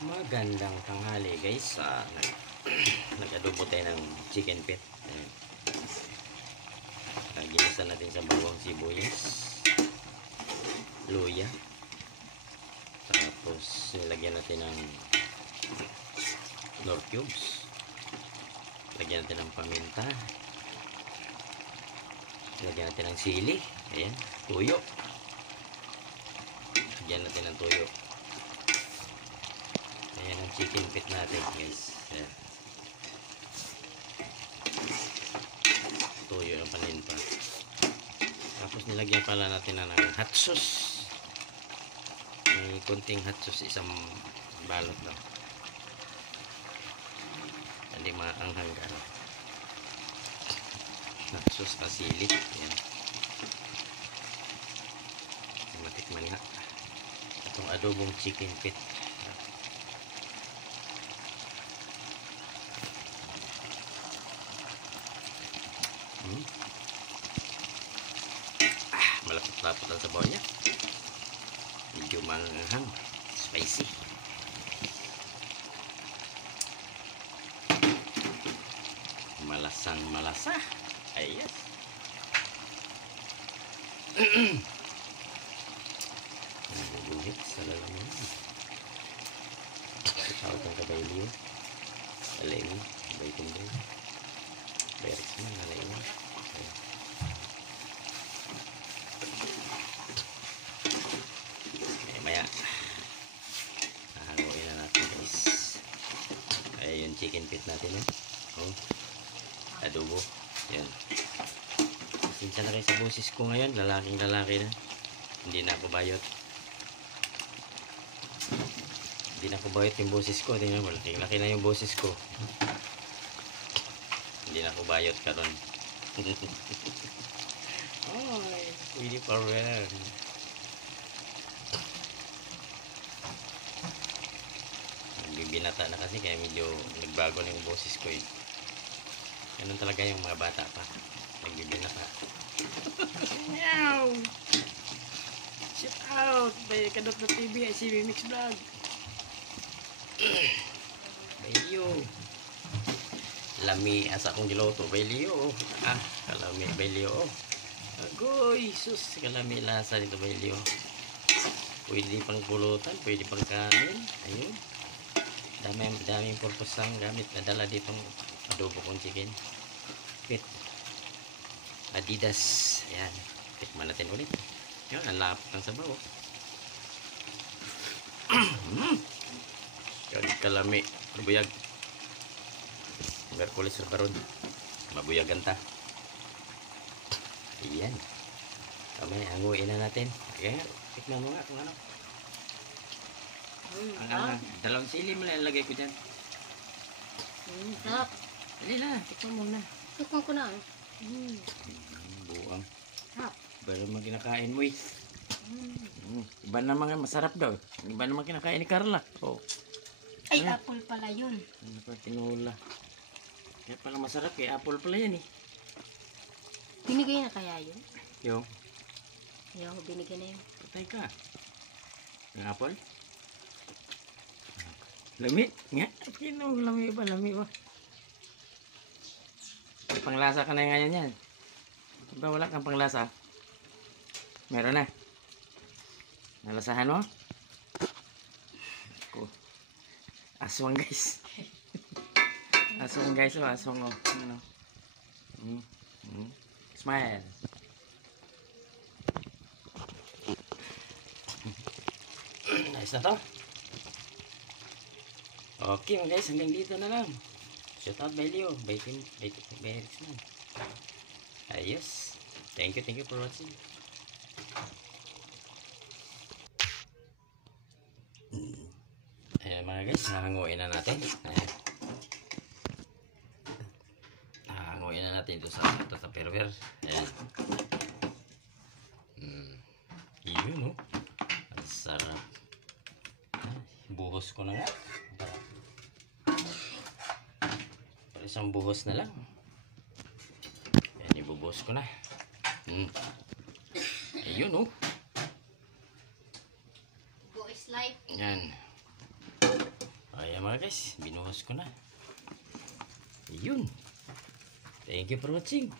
Magandang tanghali guys. Nag-adobo tayo ng chicken feet. Ginisa natin sa bawang sibuyas, luya, tapos nilagyan natin ng nor cubes, lagyan natin ng paminta, lagyan natin ng sili, ayan, tuyo, lagyan natin ng tuyo. Ayan ang chicken feet natin guys. Ayan. Tuyo yung paninpa. Tapos nilagyan pala natin na ng hot sauce. May konting hot sauce, isang balot daw. Hindi maanghang ka. Hot sauce na sili. Ayan. Matikman nga. Itong adobong chicken feet. Malapot-lapot ang sabaw niya. Medyo manghang, spicy. Malasang malasa. Ay yes. Naguguhit sa lalaman. Tawag ang kabaylyo. Alay mo. Bay-tumbay. Berex mo. Alay mo. Maya hahanguin na natin guys. Ay yung chicken feet natin adobo. Yan. Pasensya na kayo sa boses ko ngayon. Lalaking lalaki na. Hindi na ako bayot. Hindi na ako bayot yung boses ko. Tingnan mo, laking laki na yung boses ko. Hindi na ako bayot karon. Ay, pwede pa rin. Binata na kasi kaya medyo nagbago na yung boses ko eh. Ganun talaga yung mga bata pa. Nagbibinata. Meow! Shout out! By Kadot.tv, ICB Mix Vlog. Baylio. Lami asa akong giloto. Baylio. Kalami. Baylio. Agoy! Sus! Kalami lasa nito Baylio. Pwede pang pulutan. Pwede pang kanin. Ayun. Daming purpose ang gamit na dala ditong adobo kong chicken feet. Adidas. Ayan. Tikman natin ulit. Yan. Ang lapot ng sabaw. Kalami. Mabuyag. Merkulis sa baron. Mabuyagan ta. Ayan. Kamay. Hanguin na natin. Ayan. Tikman mo nga kung ano. Dalawang sili mo lang ilagay ko dyan. Sarap. Dali na, tikman mo na. Tikman ko na. Buang. Sarap. Iba naman kinakain mo eh. Iba naman masarap daw. Iba naman kinakain ni Carla. Oh. Ay, apple pala yun. Ano pa tinula. Kaya pala masarap eh. Apple pala yan eh. Binigay na kaya yun? Yung? Ayaw, binigay na yun. Patay ka. Yung apple? Lami? Nga? Kinong lami ba? Lami ba? Panglasa ka na ngayon yan. Diba wala kang panglasa? Meron na. Nalasahan mo? Aswang guys. Aswang guys. Aswang o. Ano? Smile. Nice na to. Okay guys, hanggang dito na lang. Shout out by Leo, by Rex man. Ayos. Thank you for watching. Ayan mga guys, hahanguin na natin. Ayan. Hahanguin na natin ito sa perver. Ayan. Yun no. Ang sarap. Buhos ko na nga. Isang buhos na lang. Yan, ibubuhos ko na. Ayun, oh. Boys life. Yan. Ayan mga guys, binuhos ko na. Ayun. Thank you for watching.